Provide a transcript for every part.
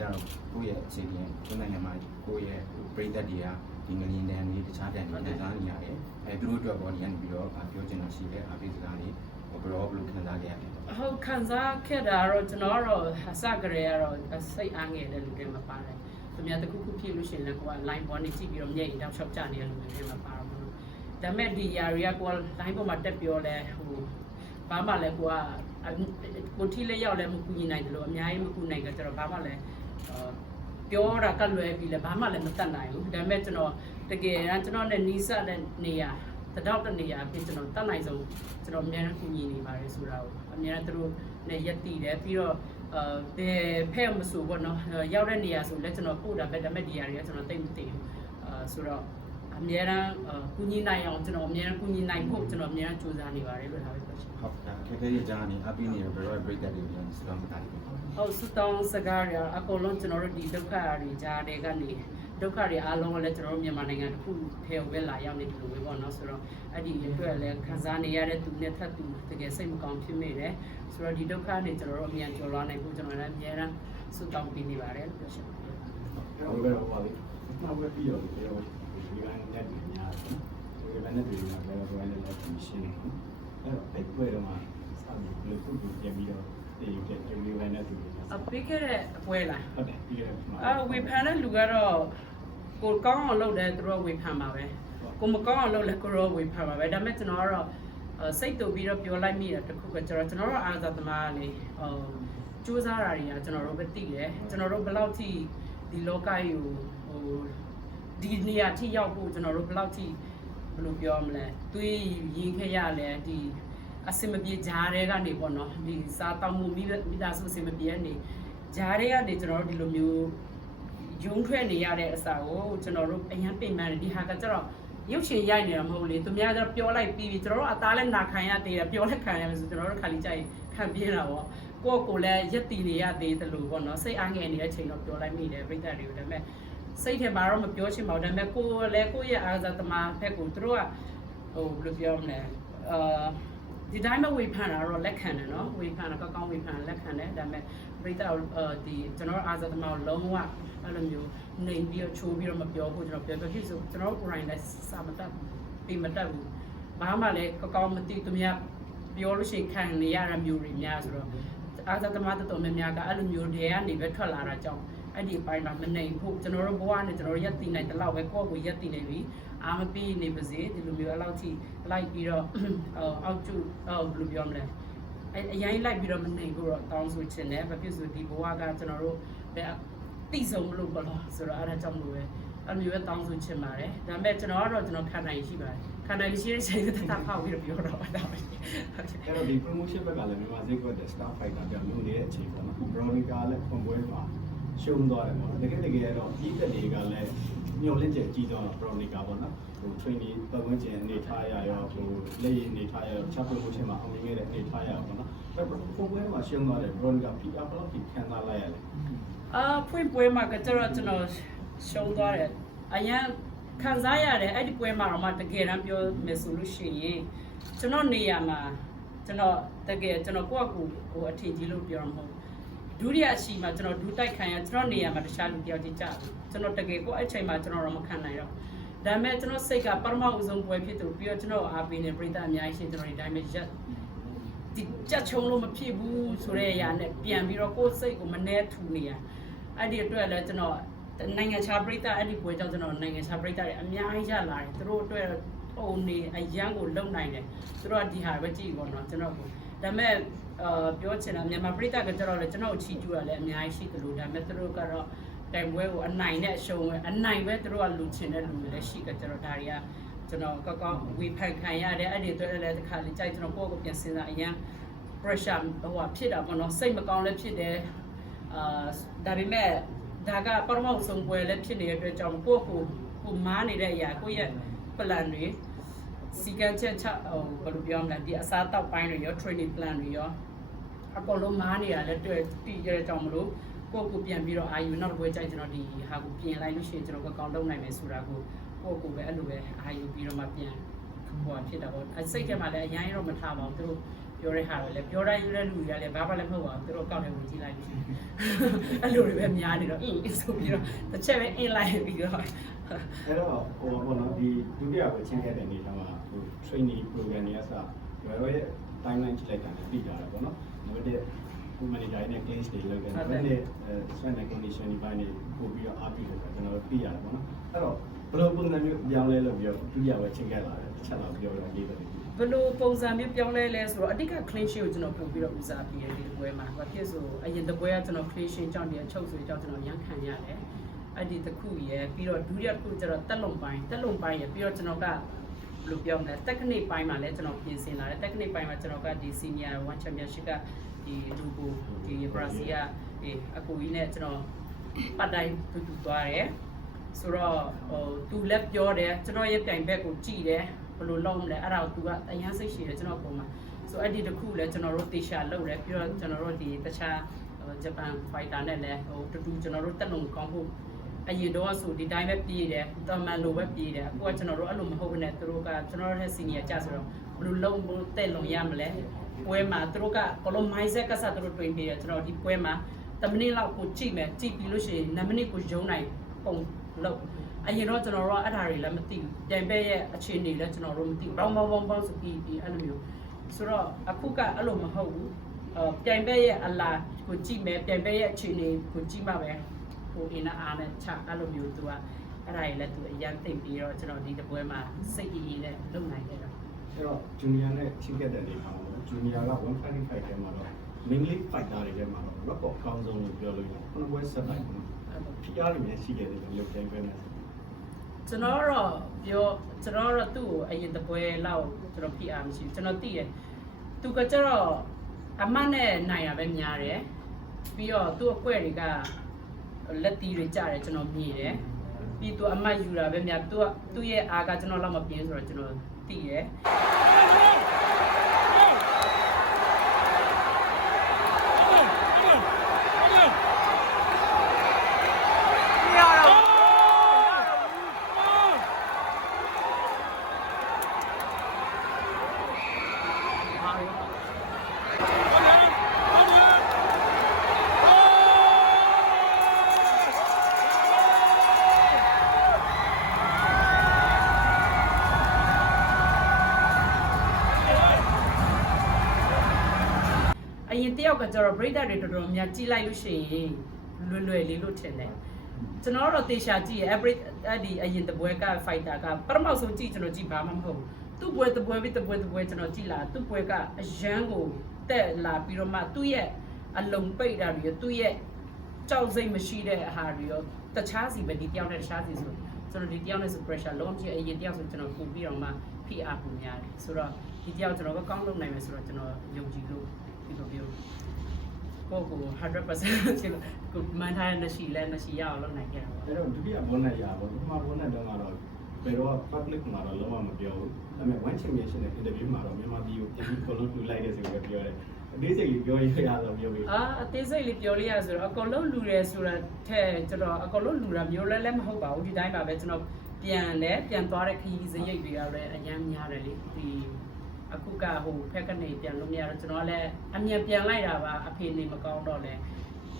ကျတော့ကိုယ့်ရဲ့အခြေအနေကိုယ်နိုင်ငံမှာကိုယ့်ရဲ့ပြည်သက်တွေကဒီငလင်းတန်းလေးတခြားတန်းတွေခံစားနေရတယ်အဲသူတို့အတွက်ပေါ်ဒီကနေပြီးတော့ပြောချင်တာရှိတယ်အားပေးစကားလေးဘယ်တော့ဘယ်လိုခံစားကြရလဲဟုတ်ခံစားခဲ့တာတော့ကျွန်တော်ကတော့အစကတည်းကတော့စိတ်အားငယ်တဲ့လူတွေမှာပါတယ်သူများတခုခုဖြစ်လို့ရှိရင်လည်းကိုက line ပေါ်နေကြည့်ပြီးတော့မျက်ရည်တောက်လျှောက်ကြနေတဲ့လူတွေမှာပါတော့ဘူးဒါပေမဲ့ဒီ area တွေကကိုက line ပေါ်မှာတက်ပြောလဲဟိုဘာမှလည်းကိုကကိုထီလေးရောက်လည်းမကူညီနိုင်တယ်လို့အများကြီးမကူနိုင်ကြတော့ဘာမှလည်း ပြောတာကလွယ်ပြီလေဘာမှလည်းမတတ်နိုင်ဘူးဒါပေမဲ့ကျွန်တော်တကယ်ကျွန်တော်နဲ့နီးစပ်တဲ့နေရာတတော့တနေရာအဖြစ်ကျွန်တော်တတ်နိုင်ဆုံးကျွန်တော်အများကြီးကူညီနေပါတယ်ဆိုတာကိုအများကြီးသူတို့နဲ့ရက်တည်တယ်ပြီးတော့အဲဘယ်ဖဲ့မဆိုဘောနော်ရောက်တဲ့နေရာဆိုလည်းကျွန်တော်ပို့တာပဲဒါပေမဲ့ဒီနေရာတွေကကျွန်တော်တိတ်မသိဘူးအဲဆိုတော့အများအားကူညီနိုင်အောင်ကျွန်တော်အများအားကူညီနိုင်ဖို့ကျွန်တော်အများအားကြိုးစားနေပါတယ်လို့ထားပဲပြောချင်တယ်ဟုတ်ဒါခေတ်ကြီးကြားနေအားပေးနေဘယ်တော့ပြည်သက်တွေပြန်စကားမတားဘူး ဟုတ်စတောင်းစကားရအကုန်လုံးကျွန်တော်တို့ဒီဒုက္ခတွေကြားတွေကနေဒုက္ခတွေအားလုံးကလည်းကျွန်တော်တို့မြန်မာနိုင်ငံတစ်ခုထဲဝဲလာရောက်နေတယ်လို့ပဲပေါ့နော်ဆိုတော့အဲ့ဒီအတွက်လည်းခံစားနေရတဲ့သူနဲ့ထပ်သူတကယ်စိတ်မကောင်းဖြစ်မိတယ်ဆိုတော့ဒီဒုက္ခတွေကျွန်တော်တို့အမြန်ကျော်လွှားနိုင်ဖို့ကျွန်တော်လည်းအများအားဆုတောင်းပေးနေပါတယ်လို့ပြောချင်ပါတယ်ဟုတ်ကဲ့ပါပြီ။နောက်ပဲပြီးတော့ပြောဒီကနေ့ညနေများတယ်။ဒီကနေ့ပြည်မှာလည်းပြောနေတယ်ဖြစ်ရှင်းတယ်။အဲ့တော့အဲ့ဘယ်တော့မှစာပြီးဘယ်လိုပုတ်ပြန်ပြီးတော့ ဒီကဒီလိုလည်းနဲ့သူတွေအပေးခဲ့တဲ့အပွဲလားဟုတ်တယ်ပြီးတော့အဝေဖန်တဲ့လူကတော့ကိုကောင်းအောင်လုပ်တယ်သူတို့ဝေဖန်ပါပဲကိုမကောင်းအောင်လုပ်လဲကိုရောဝေဖန်ပါပဲဒါပေမဲ့ကျွန်တော်ကတော့စိတ်တူပြီးတော့ပြောလိုက်မိတာတခုကကျွန်တော်ကျွန်တော်တို့အာဇာသမားလေဟိုစူးစမ်းတာတွေကကျွန်တော်တို့ပဲသိတယ်ကျွန်တော်တို့ဘယ်လောက်ထိဒီလောကကြီးကိုဟိုဒီနေရာထိရောက်ဖို့ကျွန်တော်တို့ဘယ်လောက်ထိဘယ်လိုပြောမလဲတွေးရင်ခဲ့ရလဲဒီ အစင်မပြေဂျားတွေကနေပေါ့နော်ဒီစားတောက်မှုမိမိသားစုအစင်မပြေနေဂျားတွေကနေကျွန်တော်တို့ဒီလိုမျိုးယုံထွက်နေရတဲ့အစာကိုကျွန်တော်တို့အရင်ပြင်ပန်းတယ်ဒီဟာကကျတော့ရုပ်ရှင်ရိုက်နေတာမဟုတ်လေသူများကပြောလိုက်ပြီးပြီကျွန်တော်တို့အသားလည်းနာခံရသေးတယ်ပြောလည်းခံရမယ်ဆိုကျွန်တော်တို့ခါလီကြိုက်ခံပြတာပေါ့ကိုယ့်ကိုယ်လည်းရက်တီနေရသေးတယ်လို့ပေါ့နော်စိတ်အားငယ်နေတဲ့အချိန်တော့ပြောလိုက်မိတယ်ပြိတ္တတွေကိုဒါပေမဲ့စိတ်ထဲမှာတော့မပြောချင်ပါဘူးဒါပေမဲ့ကိုယ်လည်းကိုယ့်ရဲ့အာဇာသမားဘက်ကိုသူတို့ကဟိုဘယ်လိုပြောမလဲအာ ဒီတိုင်းမဝေဖန်တာတော့လက်ခံတယ်နော်ဝေဖန်တာကောင်းကောင်းဝေဖန်လက်ခံတယ်ဒါပေမဲ့ပြိတ္တဒီကျွန်တော်အာဇာသမားကိုလုံးဝအဲ့လိုမျိုးနေပြီးတော့ချိုးပြီးတော့မပြောဘူးကျွန်တော်ပြောပြောဖြစ်ဆိုကျွန်တော်ကိုယ်တိုင်လည်းစာမတတ်ပြီးမတတ်ဘူးဘာမှလည်းကောင်းကောင်းမသိသူများပြောလို့ရှိရင်ခံနေရတာမျိုးတွေများဆိုတော့အာသတမတော်တော်များများကအဲ့လိုမျိုးတွေကနေပဲထွက်လာတာကြောင့် အဲ့ဒီအပိုင်းမှာမနေဖို့ကျွန်တော်တို့ဘဝနဲ့ကျွန်တော်တို့ရက်တည်နိုင်တဲ့လောက်ပဲကိုယ့်ကိုရက်တည်နေပြီအာမပြီးနေပါစေဒီလိုမျိုးအဲ့လောက်ထိလိုက်ပြီးတော့အောက်ကျဟိုဘယ်လိုပြောမလဲအရင်လိုက်ပြီးတော့မနေဘူးတော့တောင်းဆိုချင်တယ်ဘာဖြစ်ဆိုဒီဘဝကကျွန်တော်တို့တိဆုံးမလို့ပေါ့လို့ဆိုတော့အဲ့ဒါကြောင့်မလို့ပဲအဲ့လိုပဲတောင်းဆိုချင်ပါတယ်ဒါပေမဲ့ကျွန်တော်ကတော့ကျွန်တော်ခံနိုင်ရှိပါတယ်ခံနိုင်ရှိတဲ့ချိန်ကတည်းကဖောက်ပြီးတော့ပြောတော့တာပါဟုတ်ကဲ့အဲ့တော့ဒီ promotion ဘက်ကလည်းမြန်မာစိတ်ကွက်တဲ့ staff fighter ပြောင်းလို့နေတဲ့အချိန်ပေါ့နော် Veronica လည်းခွန်ပွဲမှာ ရှုံးသွားတယ်ပေါ့နော်တကယ်တကယ်တော့ဒီတက်တွေကလည်းညှော်လင့်ချက်ကြီးသွားတာ Veronica ပေါ့နော်ဟို training ပတ်ဝန်းကျင်အနေထားရရောဟိုလက်ရည်အနေထားရရော chat promotion မှာအောင်မြင်ခဲ့တဲ့အနေထားရရောပေါ့နော်အဲ့ခွန်ပွဲမှာရှုံးသွားတယ် Veronica ဖိအားဘယ်လောက်ထိခံစားလိုက်ရလဲအာဖွင့်ပွဲမှာကကျတော့ကျွန်တော်ရှုံးသွားတယ်အရင်ခံစားရတယ်အဲ့ဒီပွဲမှာတော့မှတကယ်တမ်းပြောမယ်ဆိုလို့ရှိရင်ကျွန်တော်နေရာမှာကျွန်တော်တကယ်ကျွန်တော်ကိုယ့်အကူဟိုအထင်ကြီးလို့ပြောရမှာမဟုတ် ဒုတိယအရှိမှာကျွန်တော်ဒူးတိုက်ခံရကျွန်တော်နေရာမှာတခြားလူတယောက်ကြီးကြတယ်ကျွန်တော်တကယ်ကိုအဲ့ချိန်မှာကျွန်တော်တော့မခံနိုင်တော့ဒါပေမဲ့ကျွန်တော်စိတ်ကပထမဦးဆုံးပွဲဖြစ်သူပြီးတော့ကျွန်တော်အားပေးနေပြိတ္တအများကြီးရှင်ကျွန်တော်ဒီတိုင်းပဲရက်ဒီကြက်ချုံလို့မဖြစ်ဘူးဆိုတဲ့အရာနဲ့ပြန်ပြီးတော့ကိုယ်စိတ်ကိုမနှဲထူနေရအဲ့ဒီအတွက်လည်းကျွန်တော်နိုင်ငံခြားပြည်သားအဲ့ဒီပွဲကြောင့်ကျွန်တော်နိုင်ငံခြားပြည်သားတွေအများကြီးရလာတယ်သူတို့အတွက်ဟိုနေအရန်ကိုလုံနိုင်တယ်သူတို့ကဒီဟာပဲကြည့်ပေါ့နော်ကျွန်တော်ကဒါပေမဲ့ အာပြောချင်တာမြန်မာပြည်သားကကျတော့လေကျွန်တော်ချီကျူတာလည်းအများကြီးရှိတယ်လို့ဒါပေမဲ့သူတို့ကတော့တိုင်ပွဲကိုအနိုင်နဲ့အရှုံးပဲအနိုင်ပဲသူတို့ကလူချင်တဲ့လူတွေလည်းရှိကြကျွန်တော်ဒါတွေကကျွန်တော်ကောက်ကောက်ဝေဖန်ခံရတယ်အဲ့ဒီအတွက်လည်းတစ်ခါလေကြိုက်ကျွန်တော်ကိုယ့်ကိုပြန်စဉ်းစားအရန် pressure ဟိုဟာဖြစ်တာပေါ့နော်စိတ်မကောင်းလည်းဖြစ်တယ်အာဒါပေမဲ့ဒါကပရမောက်ဆုံးပွဲလည်းဖြစ်နေတဲ့အတွက်ကြောင့်ကိုယ့်ကိုကိုမားနေတဲ့အရာကိုယ့်ရဲ့ plan တွေ စီကံချက်ချဟိုဘယ်လိုပြောမလဲဒီအစားတောက်ပိုင်းတွေရော training plan တွေရောအကုန်လုံးမားနေတာလည်းတွေ့တည်ရတဲ့ကြောင့်မလို့ကိုယ့်ကိုပြန်ပြီးတော့အာယူနောက်တစ်ပွဲကြိုက်ကျွန်တော်ဒီဟာကိုပြင်လိုက်လို့ရှိရင်ကျွန်တော်ကကောင်းလုပ်နိုင်မယ်ဆိုတာကိုကိုယ့်ကိုပဲအဲ့လိုပဲအာယူပြီးတော့မှပြန်ဟိုဖြစ်တာပေါ့စိတ်ထဲမှာလည်းအရင်ရောမထားပါဘူးသူတို့ပြောတဲ့ဟာတွေလည်းပြောတိုင်းတဲ့လူတွေကလည်းဘာမှလည်းမဟုတ်ပါဘူးသူတို့ကောက်တယ်ဝင်ကြည့်လိုက်ပြီအဲ့လိုတွေပဲများနေတော့အင်းဆိုပြီးတော့တစ်ချက်ပဲအင်းလိုက်ပြီးတော့ အဲ့တော့ဟိုဘောနော်ဒီဒုတိယကိုချင်းခဲ့တဲ့နေတော့မှာဟို training program တွေအစဝယ်ရောရဲ့ timeline ကြည့်လိုက်တာလည်းသိကြတယ်ပေါ့နော်။နောက်တစ်ခု manager နဲ့ case တွေလုပ်တယ်။နောက်တစ်အဲ strength and condition တွေပိုင်းတွေပို့ပြီးတော့အားပေးလို့ကျွန်တော်တို့သိရတယ်ပေါ့နော်။အဲ့တော့ဘယ်လိုပုံစံမျိုးပြောင်းလဲလုပ်ပြီးတော့ဒုတိယပဲချင်းခဲ့လာတယ်တစ်ချက်တော့ပြောရရေးတယ်ဘယ်လိုပုံစံမျိုးပြောင်းလဲလဲဆိုတော့အတိတ်က clean sheet ကိုကျွန်တော်ပို့ပြီးတော့ဦးစားပေးရတဲ့ဒီပွဲမှာဘာဖြစ်ဆိုအရင်တစ်ပွဲကကျွန်တော် clean sheet ကြောင့်ဒီအချုပ်ဆိုကြောင့်ကျွန်တော်ရန်ခံရတယ် အဲ့ဒီတစ်ခုရယ်ပြီးတော့ဒုတိယတစ်ခုကျတော့တက်လုံပိုင်းတက်လုံပိုင်းရယ်ပြီးတော့ကျွန်တော်ကဘယ်လိုပြောမလဲ technique ပိုင်းမှာလည်းကျွန်တော်ပြင်ဆင်လာတယ် technique ပိုင်းမှာကျွန်တော်ကဒီ senior one championship ကဒီလူကိုဒီ Brazil ကဒီအကူကြီးနဲ့ကျွန်တော်ပတ်တိုင်းတူတူသွားတယ်ဆိုတော့ဟိုသူလည်းပြောတယ်ကျွန်တော်ရဲ့ပြိုင်ဘက်ကိုကြည်တယ်ဘယ်လိုလုပ်မလဲအဲ့ဒါကိုသူကအရင်စိတ်ရှိတယ်ကျွန်တော်ပုံမှာဆိုအဲ့ဒီတစ်ခုလည်းကျွန်တော်တို့တေချာလုပ်တယ်ပြီးတော့ကျွန်တော်တို့ဒီတခြားဂျပန်ဖိုက်တာနဲ့လည်းဟိုတူတူကျွန်တော်တို့တက်လုံကောင်းဖို့ အရင်တော့ဆိုဒီတိုင်းပဲပြေးတယ်တော်မန်လိုပဲပြေးတယ်အခုကကျွန်တော်တို့အဲ့လိုမဟုတ်ဘဲနဲ့သူတို့ကကျွန်တော်တို့ရဲ့ senior ကြဆိုတော့ဘယ်လိုလုပ်ဖို့တက်လုံရမလဲပွဲမှာသူတို့ကဘလုံး mindset ကစားသူတို့တွင်ပြီးတယ်ကျွန်တော်ဒီပွဲမှာ10မိနစ်လောက်ကိုကြည့်မယ်ကြည့်ပြီးလို့ရှိရင်9မိနစ်ကိုယုံနိုင်ပုံလုပ်အရင်တော့ကျွန်တော်တို့ကအဲ့ဒါတွေလည်းမသိဘူးတိုင်ပဲရဲ့အခြေအနေလည်းကျွန်တော်တို့မသိဘူးဘောင်းဘောင်းဘောင်းဘောင်းဆိုပြီးပြီးအဲ့လိုမျိုးဆိုတော့အခုကအဲ့လိုမဟုတ်ဘူးအော်ပြိုင်ပဲရဲ့အလားကိုကြည့်မယ်ပြိုင်ပဲရဲ့အခြေအနေကိုကြည့်မှပဲ ဟိုအင်းအားနဲ့ချအဲ့လိုမျိုးသူကအဲ့ဒါတွေလည်းသူအရန်သိမ့်ပြီးတော့ကျွန်တော်ဒီတပွဲမှာစိတ်ကြီးကြီးနဲ့လုပ်နိုင်ခဲ့တော့အဲ့တော့ junior နဲ့ချင်းခဲ့တဲ့နေမှာပေါ့ junior က155ထဲမှာတော့ mainly fighter တွေထဲမှာတော့ record ကောင်းဆုံးလို့ပြောလို့ရတယ်ခုနကဆက်လိုက်ပေါ့နော်အဲ့လို PR တွေလည်းရှိခဲ့တယ်လို့ပြန်ပြောနေတယ်ကျွန်တော်တော့ပြောကျွန်တော်တော့သူ့ကိုအရင်တပွဲလောက်ကျွန်တော် PR မရှိဘူးကျွန်တော်သိတယ်သူကကျတော့အမတ်နဲ့နိုင်ရပဲများတယ်ပြီးတော့သူ့အကွက်တွေက လက်တီးတွေကြတယ်ကျွန်တော်မြင်တယ်ပြီးသူအမတ်ယူတာပဲများသူကသူ့ရဲ့အားကကျွန်တော်လောက်မပြင်းဆိုတော့ကျွန်တော်သိတယ် အရင်တယောက်ကကျတော့ break that တွေတော်တော်များကြီးလိုက်လို့ရှိရင်လွယ်လွယ်လေးလို့ထင်တယ်ကျွန်တော်တော့တေချာကြည့်ရ every အဲ့ဒီအရင်တပွဲက fighter ကပထမဆုံးကြည့်ကျွန်တော်ကြည့်ဘာမှမဟုတ်ဘူးသူ့ပွဲတပွဲပြီးတပွဲတပွဲကျွန်တော်ကြည့်လာသူ့ပွဲကအရန်ကိုတက်လာပြီးတော့မှသူ့ရဲ့အလုံးပိတ်တာတွေရောသူ့ရဲ့ကြောက်စိတ်မရှိတဲ့အဟာတွေရောတခြားစီပဲဒီတယောက်နဲ့တခြားစီဆိုကျွန်တော်ဒီတယောက်နဲ့ဆို pressure လုံးဝကြည့်အရင်တယောက်ဆိုကျွန်တော်ပုံပြီးတော့မှ PR ပုံများတယ်ဆိုတော့ဒီတယောက်ကျွန်တော်ကကောင်းလုပ်နိုင်မယ်ဆိုတော့ကျွန်တော်ယုံကြည်လို့ဒီလိုမျိုး ကိုကို100%ချင်ကိုမန်ထားတဲ့ရှိလဲမရှိရအောင်လုပ်နိုင်ခဲ့တာပေါ့အဲ့တော့ဒုတိယဘုန်းနဲ့ရပါဘူးပထမဘုန်းနဲ့တော့ကတော့ဘယ်တော့ public မှာတော့လုံးဝမပြောဘူးဒါပေမဲ့ one championship နဲ့ interview မှာတော့မြန်မာပြည်ကိုပြန်ပြီး follow လုပ်လိုက်တဲ့ဆိုပဲပြောတယ်အသေးစိတ်ကြီးပြောရရတော့ပြောပြီးအာအသေးစိတ်လေးပြောလို့ရဆိုတော့အကုန်လုံးလူရဲဆိုတာထဲကျွန်တော်အကုန်လုံးလူတာမျိုးလဲလဲမဟုတ်ပါဘူးဒီတိုင်းပါပဲကျွန်တော်ပြန်လဲပြန်သွားတဲ့ခရီးစရိတ်တွေကလည်းအများများတယ်လေဒီ အခုကဟိုဖက်ကနေပြန်လို့မရတော့ကျွန်တော်လည်းအမြန်ပြန်လိုက်တာပါအဖေနေမကောင်းတော့လဲ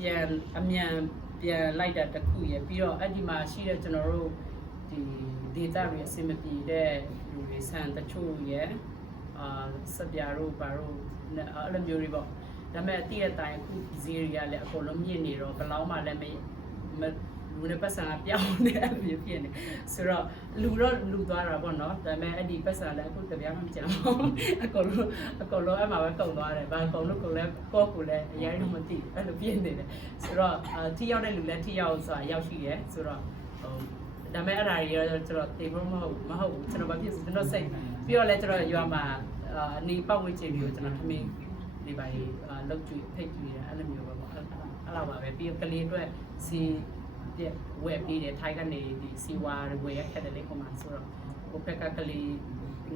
ပြန်အမြန်ပြန်လိုက်တာတစ်ခုရယ်ပြီးတော့အဲ့ဒီမှာရှိတဲ့ကျွန်တော်တို့ဒီ data တွေအဆင်မပြေတဲ့လူတွေဆန်တချို့ရယ်အာစပြာတို့ဘာတို့နဲ့အဲ့လိုမျိုးတွေပေါ့ဒါပေမဲ့အတိအတိုင်းအခုဈေးတွေကလည်းအကုန်လုံးမြင့်နေတော့ဘယ်လောက်မှလည်းမမ လူနဲ့ပတ်စံကပြောင်းနေအဖြစ်ဖြစ်နေဆိုတော့လူတော့လူသွားတာပေါ့နော်ဒါပေမဲ့အဲ့ဒီပတ်စံလည်းအခုတပြားမှမကြမ်းဘူးအကုန်လုံးအကုန်လုံးအဲ့မှာပဲကုန်သွားတယ်ဘာကုန်လို့ကုန်လဲကိုယ့်ကိုယ်လည်းအရင်တော့မသိအဲ့လိုပြင်းနေတယ်ဆိုတော့အာထိရောက်တဲ့လူလည်းထိရောက်ဆိုတာရောက်ရှိတယ်ဆိုတော့ဟိုဒါပေမဲ့အဲ့ဒါတွေရောကျွန်တော်တေဖို့မဟုတ်မဟုတ်ဘူးကျွန်တော်ဘာဖြစ်ကျွန်တော်စိတ်ပြီးတော့လဲကျွန်တော်ရွာမှာအာနေပတ်ဝန်းကျင်တွေကိုကျွန်တော်ထမင်းနေပါလေလောက်ကြည့်ဖိတ်ကြည့်တယ်အဲ့လိုမျိုးပဲပေါ့အဲ့အဲ့လိုပါပဲပြီးတော့ကလေးအတွက်စီ ပြက်ဝယ်ပြီးတယ်ထိုင်းကနေဒီစီဝါတွေဝယ်ရခဲ့တယ်လေဟိုမှာဆိုတော့ဟိုဘက်ကကလေး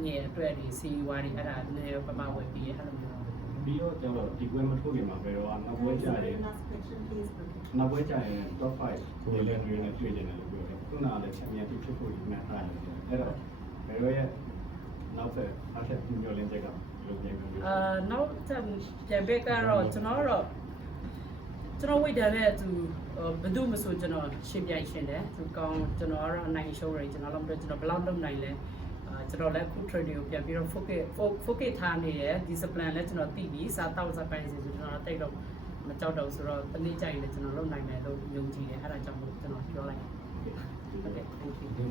ငယ်အတွက်ဒီစီဝါတွေအဲ့ဒါနည်းပမာဝယ်ပြီးအဲ့လိုမျိုးပြီးတော့ကျွန်တော်ဒီကွဲမထုတ်ခင်မှာဘယ်တော့နောက်ပွဲကြရင် Last question, please. နောက်ပွဲကြရင် top 5ကိုလည်းတွေနဲ့တွေ့ကြတယ်လို့ပြောတယ်ခုနကလည်းချန်ပီယံဖြစ်ဖို့ဒီမှာထားတယ်အဲ့တော့ဘယ်တော့ရဲ့နောက်ဆက်အထက်ညှို့လင်းချက်ကလို့ပြန်ပြောပြအာနောက်တစ်ပြန်ဘက်ကတော့ကျွန်တော်တော့ ကျွန်တော်ဝိတ်တယ်နဲ့သူဘယ်သူမှဆိုကျွန်တော်ရှင်းပြရှင်းတယ်သူကောင်းကျွန်တော်ကတော့အနိုင်ရှုံးရကျွန်တော်လည်းကျွန်တော်ဘယ်လောက်လုပ်နိုင်လဲအာကျွန်တော်လည်းခု trading ကိုပြန်ပြီးတော့ focus focus ထားနေတယ် discipline လည်းကျွန်တော်သိပြီစားတောက်စားပိုင်းစီဆိုကျွန်တော်တိတ်တော့မကြောက်တော့ဆိုတော့တနေ့ကျရင်လည်းကျွန်တော်လုပ်နိုင်မယ်လို့ယုံကြည်တယ်အဲ့ဒါကြောင့်မို့ကျွန်တော်ပြောလိုက်ဟုတ်ကဲ့ဟုတ်ကဲ့ thank you